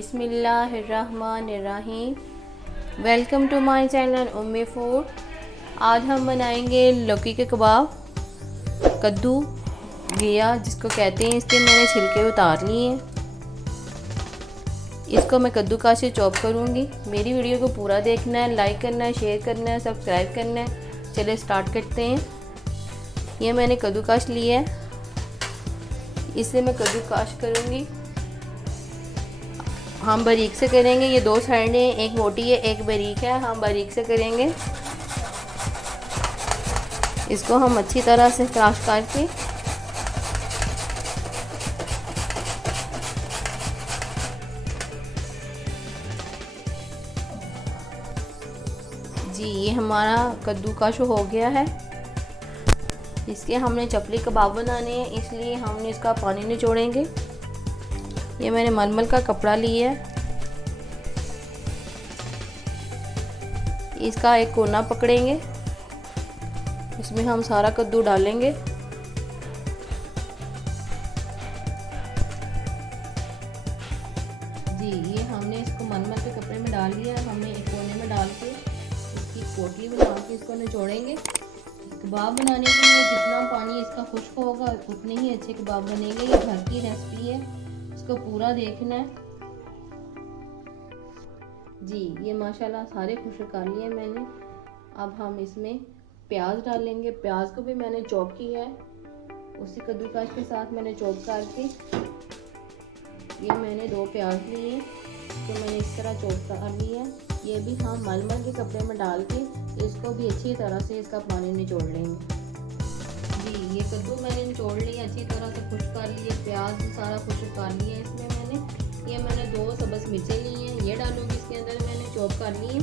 बिस्मिल्लाहिर्रहमानिर्रहीम। Welcome to my channel Ummi food. आज हम बनाएंगे लौकी के कबाब। कद्दू घिया जिसको कहते हैं, इसके मैंने छिलके उतार लिए हैं। इसको मैं कद्दूकाश से चॉप करूँगी। मेरी वीडियो को पूरा देखना है, लाइक करना है, शेयर करना है, सब्सक्राइब करना है। चलिए स्टार्ट करते हैं। ये मैंने कद्दूकाश लिया है, इससे मैं कद्दूकाश करूँगी। हम बारीक से करेंगे। ये दो साइडें, एक मोटी है एक बारीक है, हम बारीक से करेंगे। इसको हम अच्छी तरह से क्रश करके जी, ये हमारा कद्दूकाश हो गया है। इसके हमने चपली कबाब बनाने हैं, इसलिए हमने इसका पानी निचोड़ेंगे। ये मैंने मलमल का कपड़ा लिया है, इसका एक कोना पकड़ेंगे, इसमें हम सारा कद्दू डालेंगे। जी, ये हमने इसको मलमल के कपड़े में डाल लिया। हमने एक कोने में डाल के इसकी पोटली बना के इसको निचोड़ेंगे। कबाब बनाने के लिए जितना पानी इसका खुश्क होगा उतने ही अच्छे कबाब बनेंगे। ये घर की रेसिपी है, इसको पूरा देखना है। जी, ये माशाल्लाह सारे खुश्क कर लिए मैंने। अब हम इसमें प्याज डालेंगे। प्याज को भी मैंने चॉप किया है, उसी कद्दूकाश के साथ मैंने चॉप करके ये मैंने 2 प्याज लिए तो मैंने इस तरह चॉप कर लिया। ये भी हम मलमल के कपड़े में डाल के इसको भी अच्छी तरह से इसका पानी निचोड़ लेंगे। जी, ये कद्दू मैंने निचोड़ लिया, अच्छी तरह से खुश्क कर लिए। प्याज भी सारा खुश्क कर लिया। इसमें मैंने 2 सब्ज़ मिर्चें ली हैं, ये डालूंगी इसके अंदर। मैंने चॉप कर ली है।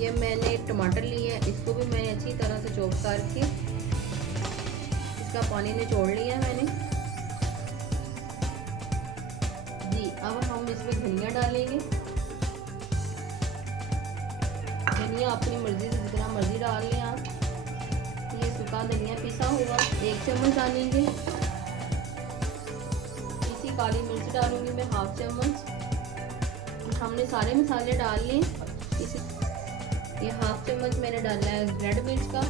ये मैंने टमाटर लिया है, इसको भी मैंने अच्छी तरह से चॉप करके इसका पानी निचोड़ लिया मैंने। जी, अब हम इसमें धनिया डालेंगे। धनिया अपनी मर्जी से जितना मर्जी डाल लें आप। ये सूखा धनिया पिसा हुआ 1 चम्मच डालेंगे। इसी काली मिर्च डालूंगी मैं 1/2 चम्मच। हमने सारे मसाले डाल लिए। ये 1/2 चम्मच मैंने डाला है रेड मिर्च का।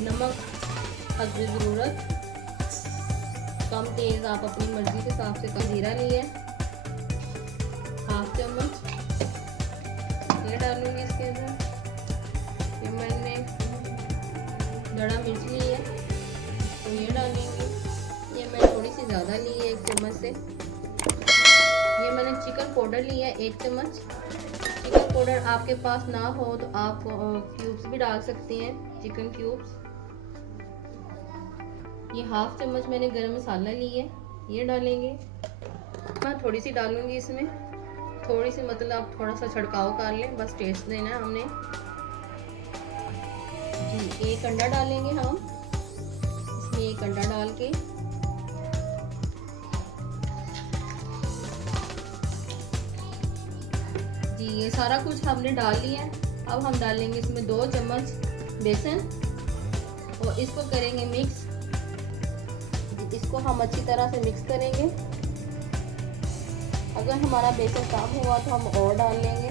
नमक हस्बे ज़रूरत, कम तेज़ आप अपनी मर्जी के हिसाब से। का जीरा लिया 1/2 चम्मच, ये डालूंगी इसके अंदर। ये मैंने बड़ा मिर्च ली है तो ये डालेंगे। ये मैंने थोड़ी सी ज़्यादा ली है 1 चम्मच से। ये मैंने चिकन पाउडर लिया है 1 चम्मच। चिकन पाउडर आपके पास ना हो तो आप क्यूब्स भी डाल सकते हैं, चिकन क्यूब्स। ये 1/2 चम्मच मैंने गरम मसाला लिया है, ये डालेंगे। मैं थोड़ी सी डालूंगी इसमें, थोड़ी सी मतलब थोड़ा सा छिड़काव कर लें, बस टेस्ट देना है हमने। जी, 1 अंडा डालेंगे हम इसमें। 1 अंडा डाल के जी, ये सारा कुछ हमने डाल लिया है। अब हम डालेंगे इसमें 2 चम्मच बेसन और इसको करेंगे मिक्स। इसको हम अच्छी तरह से मिक्स करेंगे। अगर हमारा बेसन कम हुआ तो हम और डाल लेंगे।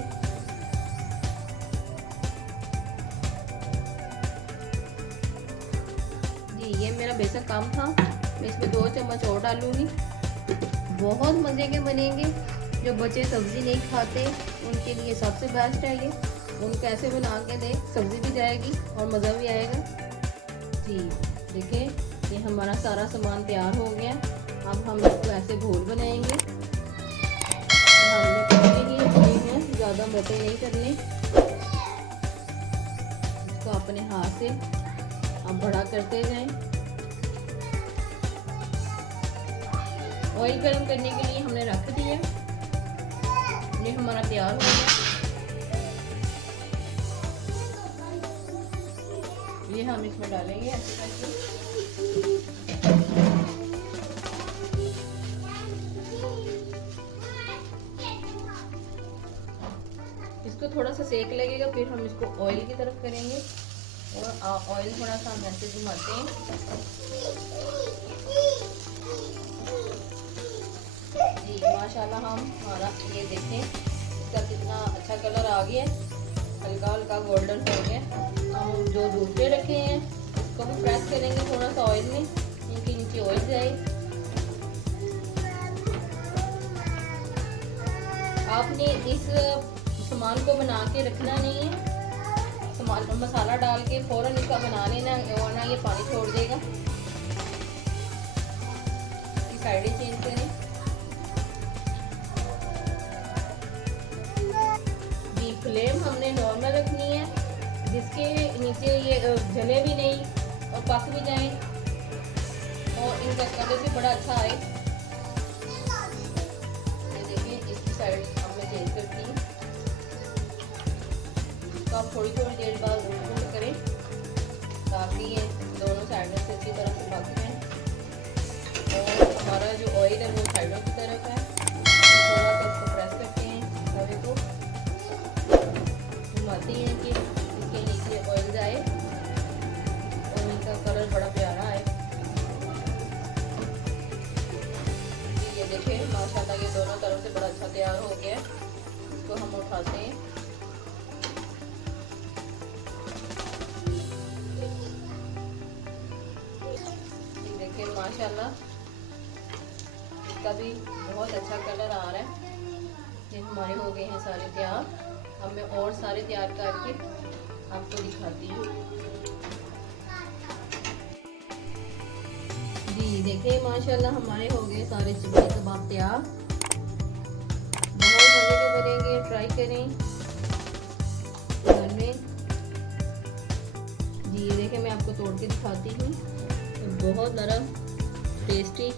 जी, ये मेरा बेसन कम था, मैं इसमें 2 चम्मच और डालूंगी। बहुत मज़े के बनेंगे। जो बच्चे सब्ज़ी नहीं खाते उनके लिए सबसे बेस्ट है ये। उनको ऐसे बना के दें, सब्ज़ी भी जाएगी और मज़ा भी आएगा। जी, देखिए ये हमारा सारा सामान तैयार हो गया। अब हम इसको ऐसे घोल बनाएंगे। हमने पतले ही रखने हैं, ज़्यादा मोटे नहीं करने। इसको अपने हाथ से आप बड़ा करते जाएं। ऑयल गर्म करने के लिए हमने रख दिया। ये हमारा तैयार हो गया। ये हम इसमें डालेंगे ऐसे करके। इसको थोड़ा सा सेक लगेगा, फिर हम इसको ऑयल की तरफ करेंगे। और ऑयल थोड़ा सा हम ऐसे घुमाते हैं। जी माशाल्लाह हमारा ये देखें इसका कितना अच्छा कलर आ गया है, हल्का हल्का गोल्डन हो गया। हम जो दूसरे रखे हैं उसको भी प्रेस करेंगे थोड़ा सा ऑयल में, इनके नीचे ऑयल जाए। आपने इस सामान को बना के रखना नहीं है, सामान मसाला डाल के फौरन इसका बना लेना, वरना ये पानी छोड़ देगा। साइडें चेंज करें जी। फ्लेम हमने नॉर्मल रखनी है, जिसके नीचे ये जले भी नहीं और पक भी जाए और इनका कलर भी बड़ा अच्छा आए। ये देखिए इसकी साइड हमने चेंज कर दी। तो आप थोड़ी थोड़ी देर बाद उल्ट करें ताकि ये दोनों साइड से अच्छी तरह से पक जाए। और हमारा जो ऑयल है वो साइडों की तरफ है, थोड़ा सा इसको प्रेस करते हैं, तवे को घुमाते हैं कि इसके नीचे ऑयल जाए और इनका कलर बड़ा प्यारा है। ये देखें माशाल्लाह ये दोनों तरफ से बड़ा अच्छा तैयार हो गया है। इसको हम उठाते हैं। ये देखें माशाल्लाह इसका भी बहुत अच्छा कलर आ रहा है। ये हमारे हो गए हैं सारे तैयार। अब मैं और सारे तैयार करके आपको दिखाती हूँ। जी देखिए माशाल्लाह हमारे हो गए सारे चिकन कबाब तैयार। बहुत मजे के बनेंगे, ट्राई करें घर में। जी ये देखिए मैं आपको तोड़ के दिखाती हूँ। तो बहुत नरम टेस्टी